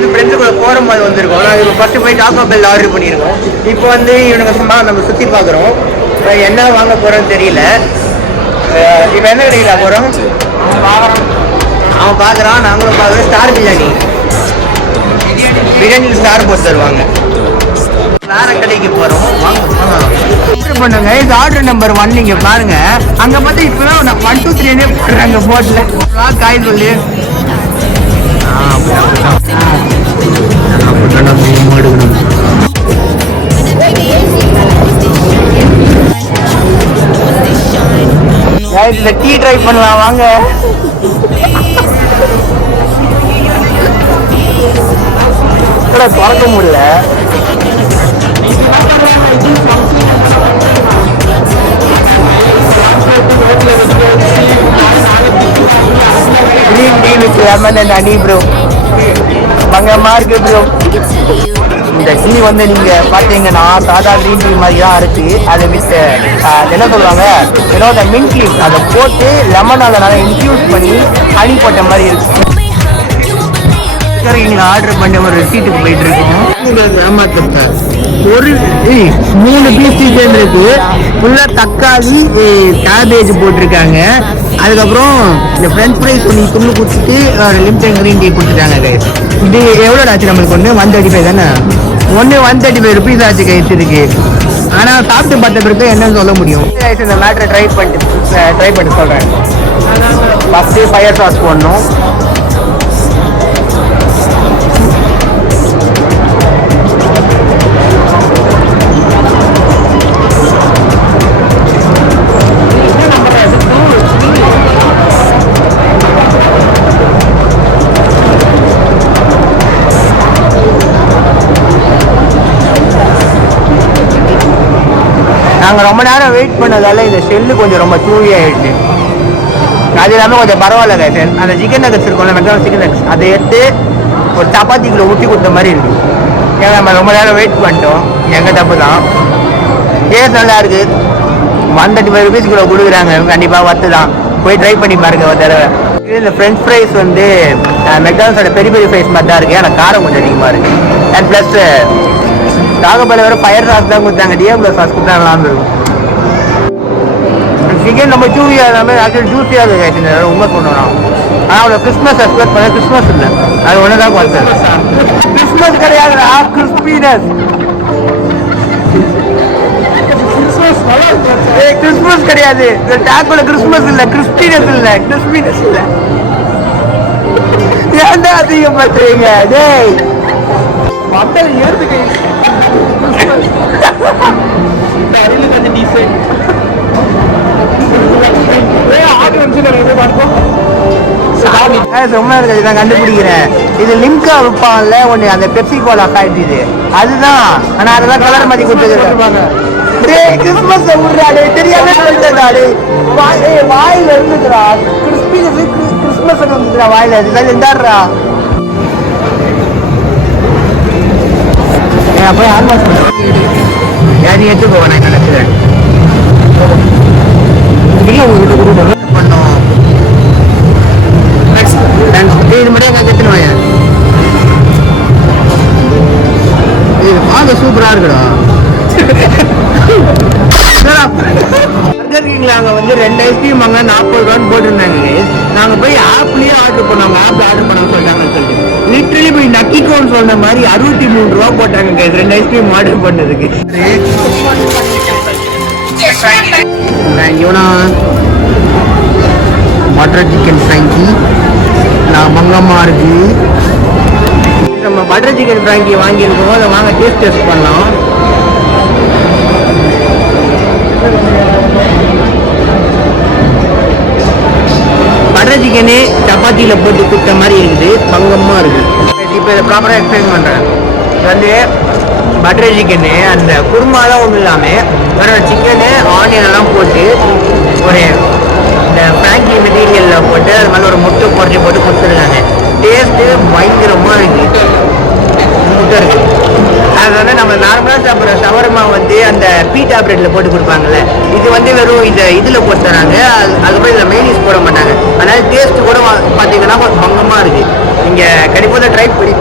வந்து ஃப்ரெண்ட்ஸு கூட போகும்போது வந்திருக்கோம். நாங்கள் இப்போ ஃபஸ்ட்டு போய் டாக்கோ பெல் ஆர்டர் பண்ணியிருக்கோம். இப்போ வந்து இவனுக்கு சும்மா நம்ம சுற்றி பார்க்குறோம். என்ன வாங்க போகிறோன்னு தெரியல. இப்போ என்ன கடையில் போகிறோம்? அவன் பார்க்குறான், நாங்களும் பார்க்குறோம். ஸ்டார் பிரியாணியில் ஸ்டார் போட்டு தருவாங்க. வேற கடைக்கு போகிறோம். ஆர்டர் பண்ணுங்க. இது ஆர்டர் நம்பர் 1. நீங்கள் பாருங்க, அங்கே பார்த்து இப்போதான் 1 2 3 போடுறாங்க போட்டில். காய் சொல்லி இதுல டீ ட்ரை பண்ணலாம் வாங்க. திறக்க முடியல. green tea with lemon and honey bro. பங்கமா இருக்கு ப்ரோ. இந்த டீ வந்து நீங்க பாத்தீங்கன்னா சாதா கிரீன் டீ மாதிரி தான் இருக்கு. அது வித் என்ன சொல்லுவாங்க, ஏதோ மின்ட் லீஃப் அதை போட்டு லெமன் அதனால இன்ஃபியூஸ் பண்ணி ஹனி போட்ட மாதிரி இருக்கு. ஆர்டர் பண்ண ஒரு சீட்டுக்கு போயிட்டு இருக்கோம். ஒரு 3 பீஸ் சிக்கன் இருக்கு. ஃபுல்லா தக்காளி கேபேஜ் போட்டிருக்காங்க. அதுக்கப்புறம் இந்த ஃப்ரெஞ்ச் ஃப்ரைஸ் பண்ணி துண்ணு கொடுத்துட்டு லிமிடெட் கிரீன் டீ கொடுத்துட்டாங்க. இது எவ்வளோ ஆச்சு நம்மளுக்கு? ஒன்று 135 தானே? ஒன்று 135 ருபீஸ் ஆச்சு கைஸ் இருக்கு. ஆனால் சாப்பிட்டு பார்த்த பிறகு என்னன்னு சொல்ல முடியும். இந்த மேட்டரை ட்ரை பண்ணிட்டு சொல்கிறேன். ஃபஸ்ட்டு ஃபயர் சாஸ் போடணும். நாங்கள் ரொம்ப நேரம் வெயிட் பண்ணதால இந்த ஷெல்லு கொஞ்சம் ரொம்ப தூவி ஆகிடுச்சு. அது இல்லாமல் கொஞ்சம் பரவாயில்ல கைஸ். அந்த சிக்கன் நகட்ஸ் இருக்கும்ல, மெக்டானல்ட்ஸ் சிக்கன் நகட்ஸ், அதை எடுத்து ஒரு சப்பாத்திக்குள்ள ஊற்றி கொடுத்த மாதிரி இருக்குது. ஏன்னா நம்ம ரொம்ப நேரம் வெயிட் பண்ணிட்டோம், எங்கள் தப்பு தான். டேஸ்ட் நல்லா இருக்குது. 135 ருபீஸ்க்குள்ள கொடுக்குறாங்க. கண்டிப்பாக வத்து தான். போய் ட்ரை பண்ணி பாருங்க ஒரு தடவை. இந்த ஃப்ரெஞ்ச் ஃப்ரைஸ் வந்து மெக்டானல்ட்ஸோட பெரிய பெரிய ஃப்ரைஸ் மாதிரி தான் இருக்குது. ஆனால் காரம் கொஞ்சம் அதிகமாக இருக்குது. அண்ட் ப்ளஸ் டாகோபெல்ல வேறு ஃபயர் சாஸ் தான் கொடுத்தாங்க. டியாப்ளோ சாஸ் கொடுத்தா நல்லா இருந்திருக்கும். சிக்கன் நம்ம சூவியாக இல்லாமல் ஆக்சுவலி ஜூஸியாக இருக்குது. ரொம்ப சொன்னோம்னா ஆனால் அவ்வளோ கிறிஸ்மஸ் எக்ஸ்பெக்ட் பண்ண. கிறிஸ்மஸ் இல்லை, அது ஒன்று தான் பார்த்தேன். கிறிஸ்மஸ் கிடையாதுடா, கிறிஸ்பினஸ். கிறிஸ்மஸ் கிடையாது. டாக்கோல கிறிஸ்மஸ் இல்லை, கிறிஸ்பினஸ் இல்லை, கிறிஸ்பினஸ் இல்லை. ஏன்டா அதிகம் பார்த்துறீங்க டேய்? மக்கள் ஏற்றுக்கை கண்டுபிடிக்கிறேன். இது லிம்கா விற்பான்ல ஒண்ணு, அந்த பெப்சி கோலா ஃபேக்டரி அதுதான். ஆனா அதெல்லாம் கலர் மாதிரி கொடுத்துருக்காங்க. கிறிஸ்மஸ் தெரியாம வாயில இருந்துச்சுடா. கிறிஸ்மஸ் வந்துச்சுடா வாயில. இதுதான் இருந்தாடுறா. போய் ஆல்மோஸ்ட் யாரையும் எடுத்துக்கோ. நான் நினைக்கிறேன் பண்ணோம். இது மட்டும் எங்க எத்தனை வாங்க. இது பார்க்க சூப்பரா இருக்குடா. பர்கர் கிங்ல அங்கே வந்து 2 ஐஸ்கிரீம் அங்கே 40 ரூபான்னு போட்டிருந்தாங்க. நாங்கள் போய் ஆப்லேயே ஆர்டர் பண்ணோம். ஆப்பில் ஆர்டர் பண்ண சொல்லிட்டாங்கன்னு சொல்லிட்டு லிட்டரலி போய் நக்கிக்கோன்னு சொன்ன மாதிரி 63 ரூபா போட்டாங்க கைஸ் 2 ஐஸ்கிரீம் ஆர்டர் பண்ணதுக்கு. பட்டர் சிக்கன் ஃப்ராங்கி நான் மங்கம்மா இருக்கு. நம்ம பட்டர் சிக்கன் ஃப்ராங்கி வாங்கியிருக்கோம். அதை வாங்க டேஸ்ட் பண்ணலாம். பட்டர் சிக்கனே சப்பாத்தியில் போட்டு கொடுத்த மாதிரி இருக்குது. பங்கமாக இருக்குது. இப்போ இதை ப்ராப்பராக எக்ஸ்பிளைன் பண்ணுறேன். இது வந்து பட்டர் சிக்கனு அந்த குருமாலாம் ஒன்றும் இல்லாமல் வேறு சிக்கனு ஆனியனெல்லாம் போட்டு ஒரு இந்த ஃப்ராங்கி மெட்டீரியலில் போட்டு அது மாதிரி ஒரு முட்டை பொறிச்சு போட்டு கொடுத்துருக்காங்க. டேஸ்ட்டு பயங்கரமாக இருக்குது. முட்டை இருக்குது. அது வந்து நம்ம நார்மலாக சாப்பிட்ற ஷவர்மா வந்து அந்த பீட்டா பிரெட்டில் போட்டு கொடுப்பாங்கல்ல, இது வந்து வெறும் இதில் போட்டு தராங்க. அதுக்கப்புறம் இதில் மெயினிஸ் போட மாட்டாங்க. அதனால் டேஸ்ட்டு கூட பார்த்தீங்கன்னா பங்கமாக இருக்குது. நீங்கள் கண்டிப்பாக ட்ரை பண்ணி